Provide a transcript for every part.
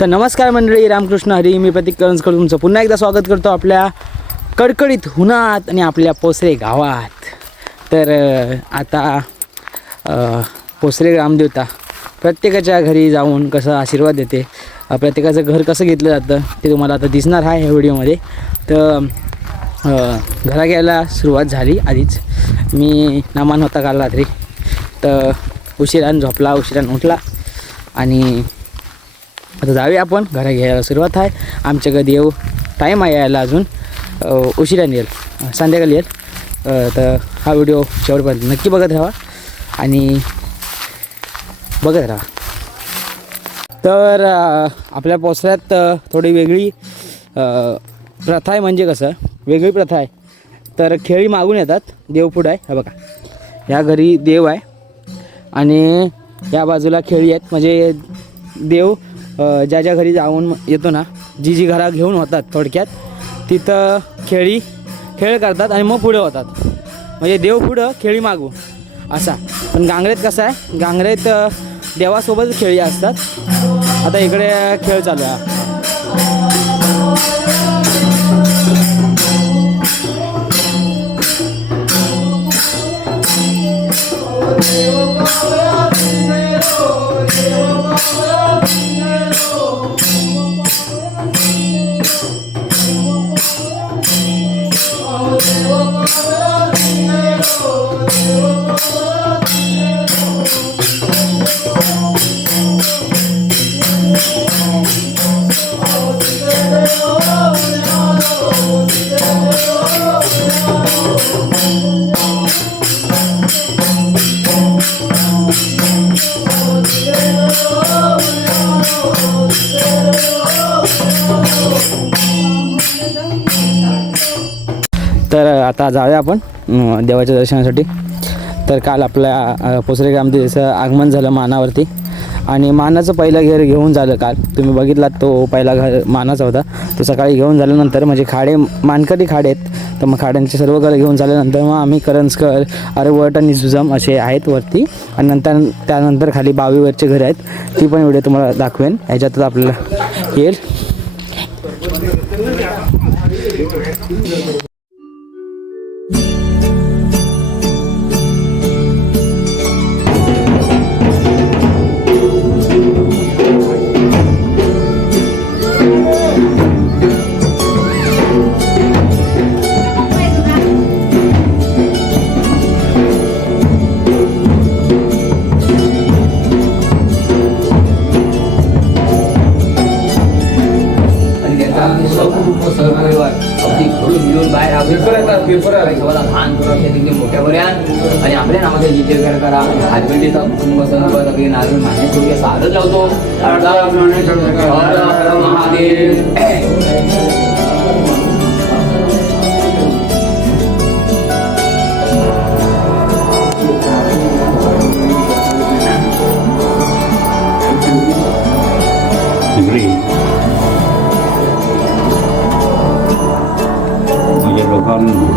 तर नमस्कार मंडळी, रामकृष्ण हरी. मी प्रतीक करंजकर तुमचं पुन्हा एकदा स्वागत करतो आपल्या कडकडीत उन्हात आणि आपल्या पोसरे गावात. तर आता पोसरे ग्रामदेवता प्रत्येकाच्या घरी जाऊन कसं आशीर्वाद देते, प्रत्येकाचं घर कसं घेतलं जातं ते तुम्हाला आता दिसणार आहे ह्या व्हिडिओमध्ये. तर घरा घ्यायला सुरुवात झाली आधीच. मी नामान होता काल रात्री, तर उशिरानं झोपला, उशिरानं उठला आणि आता जाऊया आपण. घरा घ्यायला सुरुवात आहे. आमच्या घरी येऊ टाईम आहे यायला, अजून उशिराने येईल, संध्याकाळी येईल. तर हा व्हिडिओ शेवटपर्यंत नक्की बघत राहा आणि बघत राहा. तर आपल्या पोसऱ्यात थोडी वेगळी प्रथा आहे. म्हणजे कसं वेगळी प्रथा आहे, तर खेळी मागून येतात. देव पुढं आहे, हे बघा, ह्या घरी देव आहे आणि या बाजूला खेळी आहेत. म्हणजे देव ज्या ज्या घरी जाऊन येतो ना, जी घरा घेऊन होतात, थोडक्यात तिथं खेळ करतात आणि मग पुढे होतात. म्हणजे देव पुढं खेळी मागू असा. पण गांगरेत कसं आहे, गांगरेत देवासोबत खेळी असतात. आता इकडे खेळ चालू आहे. तर आता जाऊया आपण देवाच्या दर्शनासाठी. तर काल आपल्या पोसरे ग्रामदेवचं आगमन झालं मानावरती आणि मानाचं पहिलं घर घेऊन झालं. काल तुम्ही बघितलात, तो पहिला घर मानाचा होता. तो सकाळी घेऊन झाल्यानंतर म्हणजे खाडे मानकटी खाडे आहेत, तर मग खाड्यांचे सर्व घरं घेऊन झाल्यानंतर मग आम्ही करंजकर, अरवट आणि जुजम असे आहेत वरती. आणि त्यानंतर खाली बावीवरचे घरं आहेत. ती पण व्हिडिओ तुम्हाला दाखवेन, ह्याच्यातच आपल्याला येईल. आणि आपल्या नामाचा जिथे करा हातबंडीचा कुटुंब संघ सगळे नारळ मान्य साधत लावतो. म्हणजे लोकांना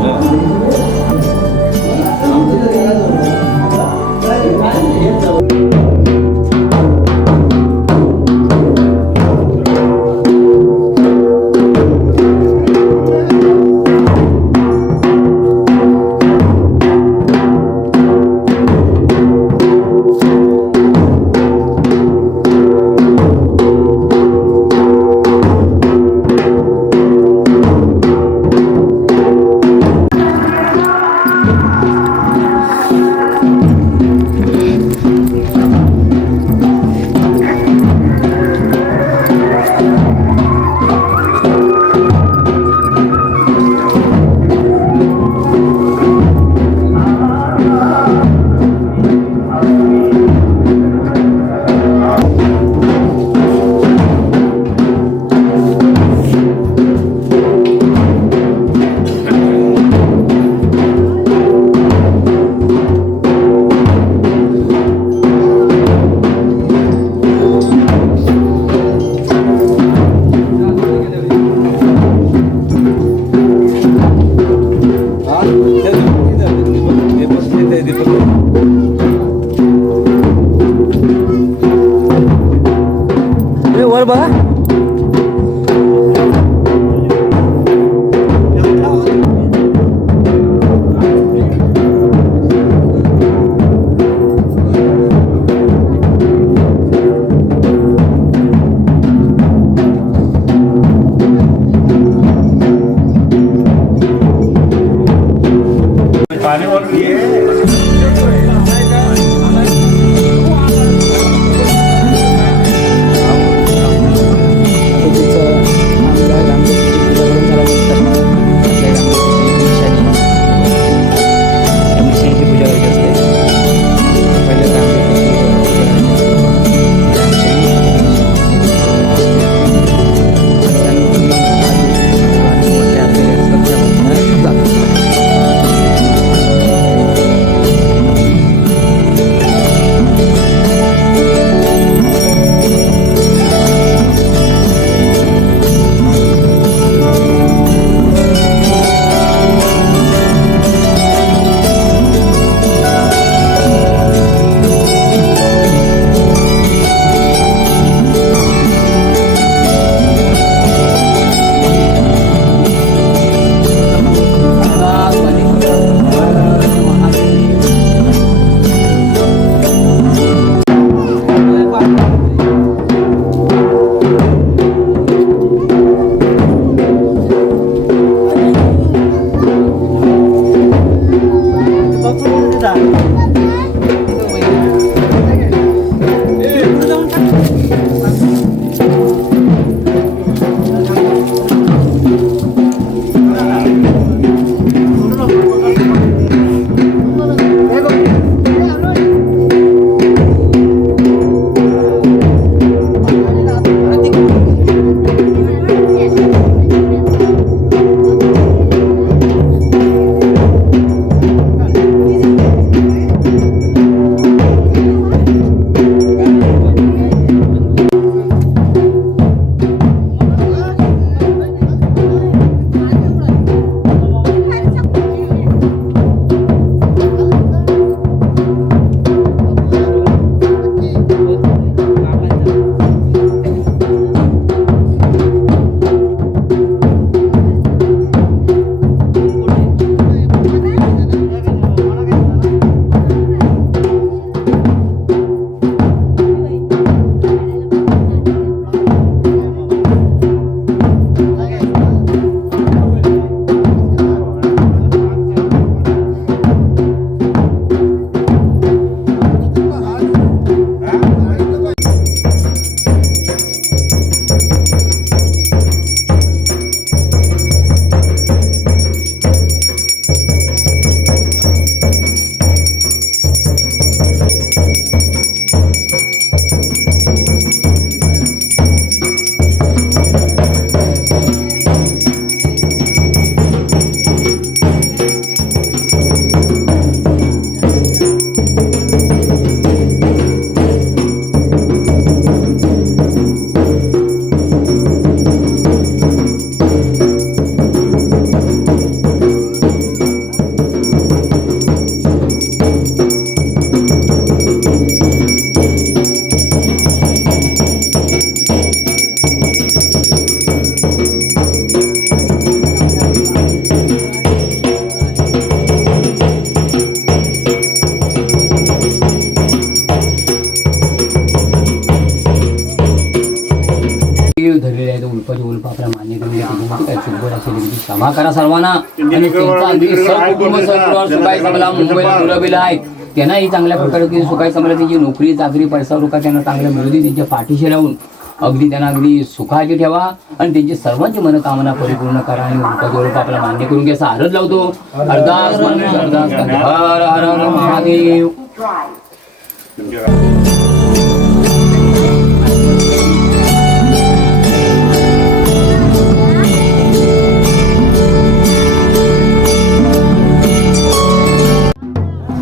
धरलेले आहेत उल्पाचे उल्पा आपल्या मान्य करून घ्या त्याच्यामध्ये काय चुकबोल असेल अगदी क्षमा करा सर्वांना आणि त्यांचा अगदी सहकुटुंब सहपरिवार सुखाई समला मुंबईला दुराबीला आहेत त्यांनाही चांगल्या प्रकारे सुखाई समला त्यांची नोकरी चाकरी पैसा रुपया त्यांना चांगल्या मिळू त्यांच्या पाठीशी राहून अगदी त्यांना अगदी सुखाची ठेवा आणि त्यांची सर्वांची मनोकामना परिपूर्ण करा आणि उल्पाचे उल्पा आपला मान्य करून घ्या असा आरत लावतो. अरदास माणूस अरदास हर हर हर महादेव.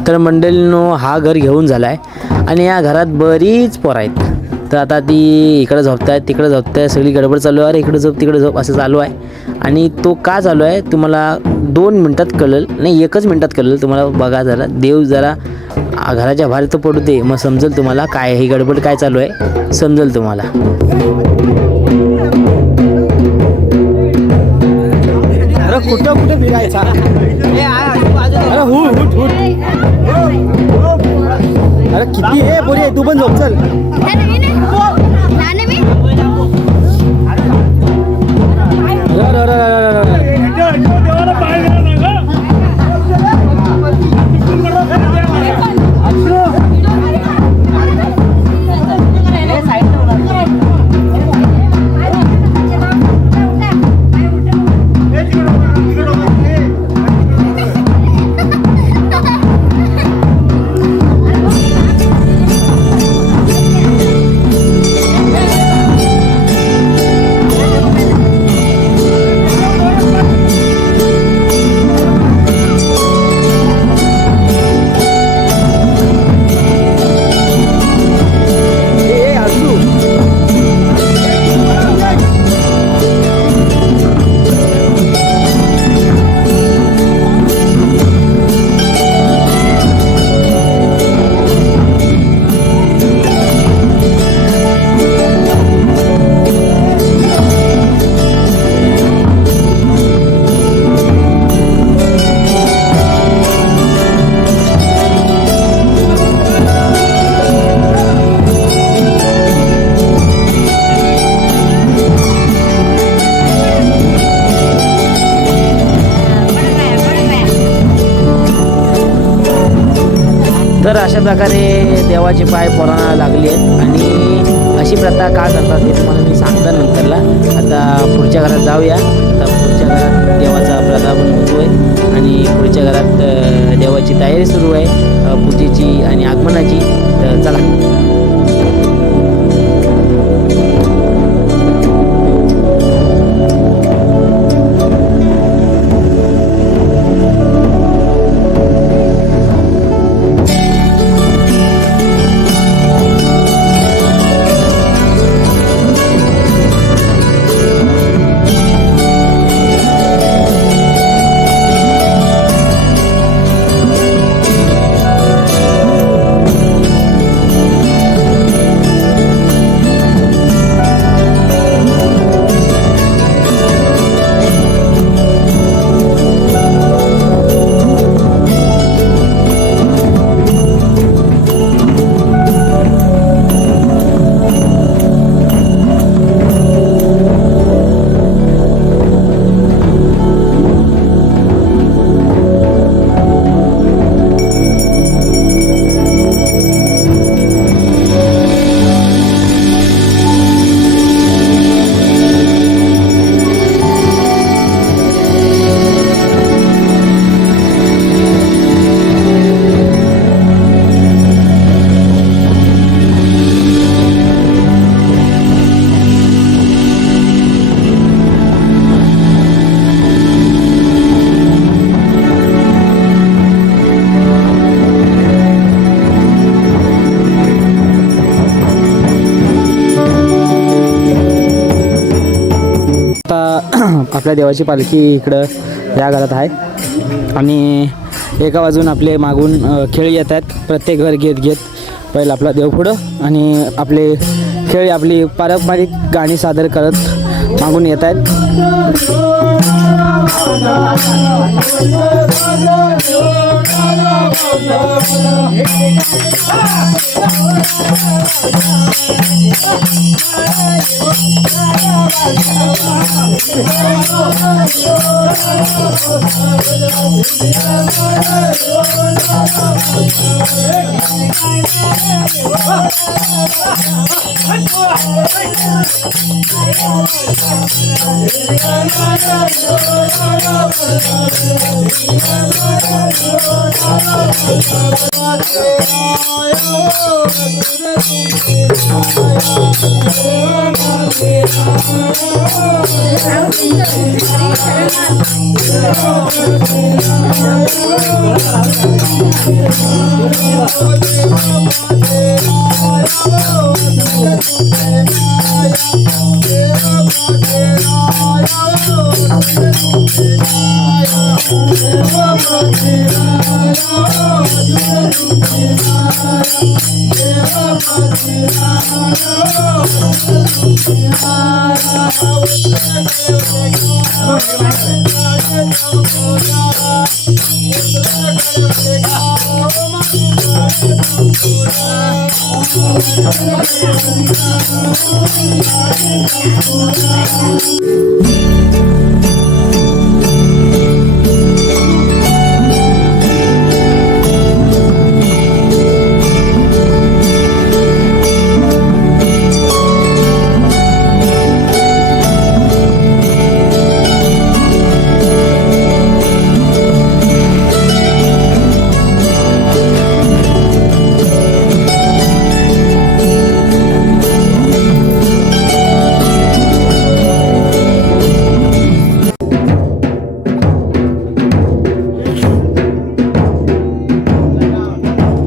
तर मंडळींनो हा घर घेऊन झाला आहे आणि या घरात बरीच पोरं आहेत. तर आता ती इकडं झोपतायत तिकडं झोपतायत सगळी गडबड चालू आहे. अरे इकडं झोप तिकडं झोप असं चालू आहे आणि तो का चालू आहे तुम्हाला 2 मिनटात कळेल, नाही 1च मिनटात कळेल तुम्हाला. बघा जरा देव जरा घराच्या बाहेर तर पडू दे मग समजेल तुम्हाला काय ही गडबड काय चालू आहे समजेल तुम्हाला. अरे कुठं कुठं फिरायचा अरे हुट हुट अरे किती हे बोरी तू पण झोप चल. तर अशा प्रकारे देवाचे पाय पोरांना लागले आहेत आणि अशी प्रथा का करतात ते तुम्हाला मी सांगता नंतरला. आता पुढच्या घरात जाऊया. आता पुढच्या घरात देवाचा प्रथा पण होतो आहे आणि पुढच्या घरात देवाची तयारी सुरू आहे पूजेची आणि आगमनाची. तर चला. आपल्या देवाची पालखी इकडं या घरात आहे आणि एका बाजून आपले मागून खेळ येत आहेत. प्रत्येक घर घेत घेत पहिलं आपला देव पुढं आणि आपले खेळ आपली पारंपरिक गाणी सादर करत मागून येत आहेत.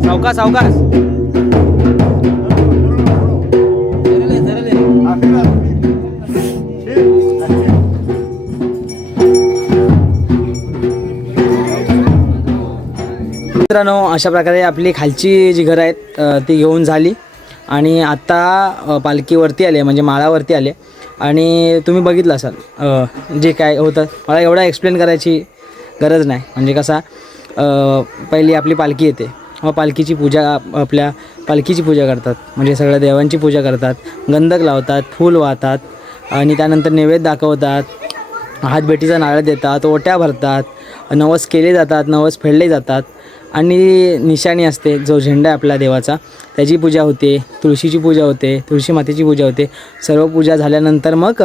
सावकाश सावकाश. मित्रांनो, अशा प्रकारे आपली खालची जी घरं आहेत ती घेऊन झाली आणि आता पालखीवरती आले, म्हणजे माळावरती आले. आणि तुम्ही बघितलं असाल जे काय होतं, मला एवढा एक्सप्लेन करायची गरज नाही. म्हणजे कसा पहिली आपली पालखी येते, मग पालखीची पूजा, आपल्या पालखीची पूजा करतात, म्हणजे सगळ्या देवांची पूजा करतात, गंधक लावतात, फूल वाहतात आणि त्यानंतर नैवेद्य दाखवतात, हातभेटीचा नारळ देतात, ओट्या भरतात, नवस केले जातात, नवस फेडले जातात आणि निशाणी असते, जो झेंडा आहे आपला देवाचा, त्याची पूजा होते, तुळशीची पूजा होते, तुळशी मातेची पूजा होते. सर्व पूजा झाल्यानंतर मग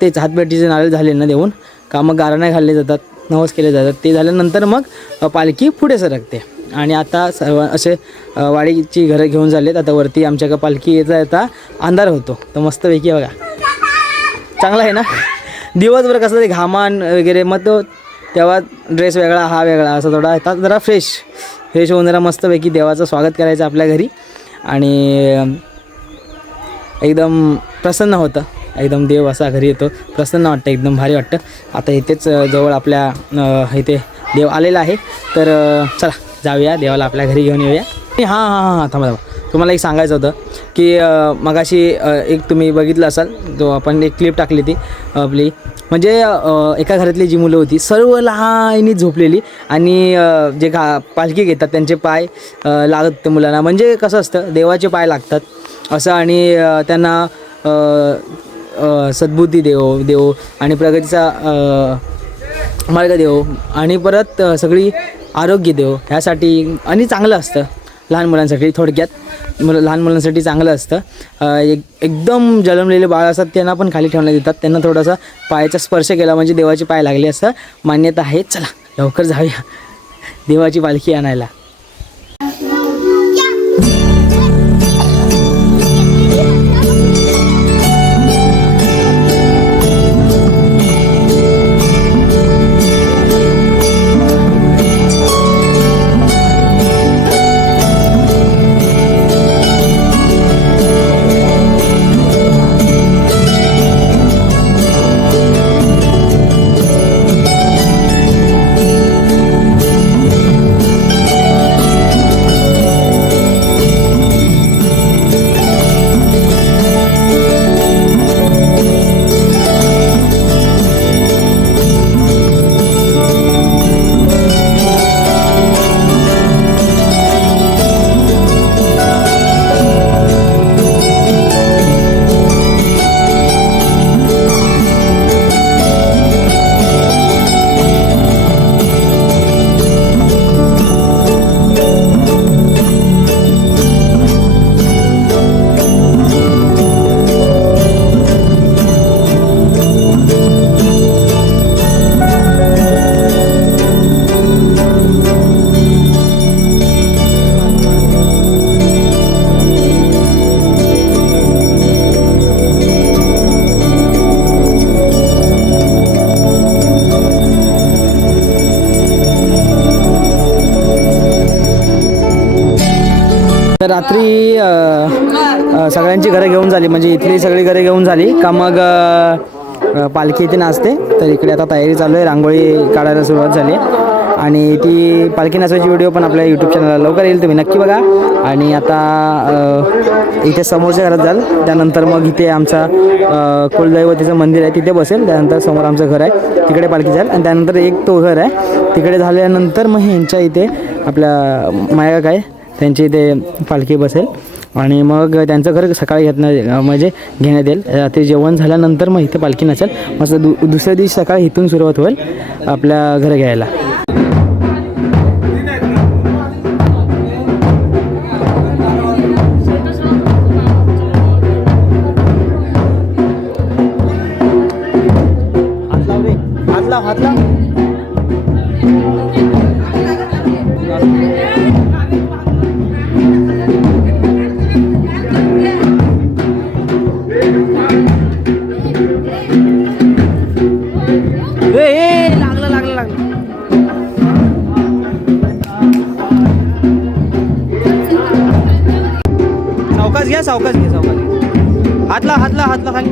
तेच हातभेटीचे नारळ झाले ना देऊन का मग गाराणे घालले जातात, नवस केले जातात. ते झाल्यानंतर मग पालखी पुढे सरकते. आणि आता सर्व असे वाडीची घरं घेऊन झालेत. आता वरती आमच्याकडे पालखी येता येता अंधार होतो, तर मस्तपैकी बघा चांगला आहे ना. दिवसभर कसं ते घामान वगैरे, मग तो तेव्हा ड्रेस वेगळा, हा वेगळा, असं थोडा येतात, जरा फ्रेश होऊन जरा मस्तपैकी देवाचं स्वागत करायचं आपल्या घरी आणि एकदम प्रसन्न होतं. एकदम देव असा घरी येतो, प्रसन्न वाटतं, एकदम भारी वाटतं. आता इथेच जवळ आपल्या इथे देव आलेला आहे, तर चला जाऊया देवाला आपल्या घरी घेऊन येऊया. हां थांबा, तुम्हाला एक सांगायचं होतं की मगाशी एक तुम्ही बघितलं असाल, जो आपण एक क्लिप टाकली ती आपली, म्हणजे एका घरातली जी मुलं होती सर्व लहानी झोपलेली आणि जे पालखी घेतात त्यांचे पाय लागत होते मुलांना. म्हणजे कसं असतं, देवाचे पाय लागतात असं, आणि त्यांना सद्बुद्धी देव आणि प्रगतीचा मार्ग देव आणि परत सगळी आरोग्य देव, ह्यासाठी आणि चांगलं असतं लहान मुलांसाठी. थोडक्यात लहान मुलांसाठी चांगलं असतं. एकदम जन्मलेले बाळ असतात त्यांना पण खाली ठेवण्यात येतात, त्यांना थोडासा पायाचा स्पर्श केला म्हणजे देवाचे पाय लागले असं मान्यता आहे. चला लवकर जाऊया देवाची पालखी आणायला. तर रात्री सगळ्यांची घरं घेऊन झाली, म्हणजे इथली सगळी घरं घेऊन झाली का मग पालखी इथे नाचते. तर इकडे आता तयारी चालू आहे, रांगोळी काढायला सुरुवात झाली आहे आणि ती पालखी नाचवायची व्हिडिओ पण आपल्या यूट्यूब चॅनलला लवकर येईल, तुम्ही नक्की बघा. आणि आता इथे समोरच्या घरात जाल, त्यानंतर मग इथे आमचा कुलदैवतीचं मंदिर आहे तिथे बसेल, त्यानंतर समोर आमचं घर आहे तिकडे पालखी जाईल आणि त्यानंतर एक तो घर आहे तिकडे झाल्यानंतर मग ह्यांच्या इथे आपल्या माया काय त्यांच्या इथे पालखी बसेल आणि मग त्यांचं घर सकाळी घेतणार म्हणजे घेण्यात येईल. रात्री जेवण झाल्यानंतर मग इथे पालखी नसेल, मस्त दुसऱ्या दिवशी सकाळी इथून सुरुवात होईल आपल्या घर घ्यायला. हात लाव. लागलं. सावकाश घ्या. हात लाव खाली.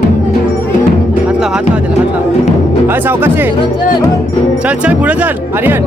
हात लाव. सावकाश आहे. चल पुढे चल आर्यन.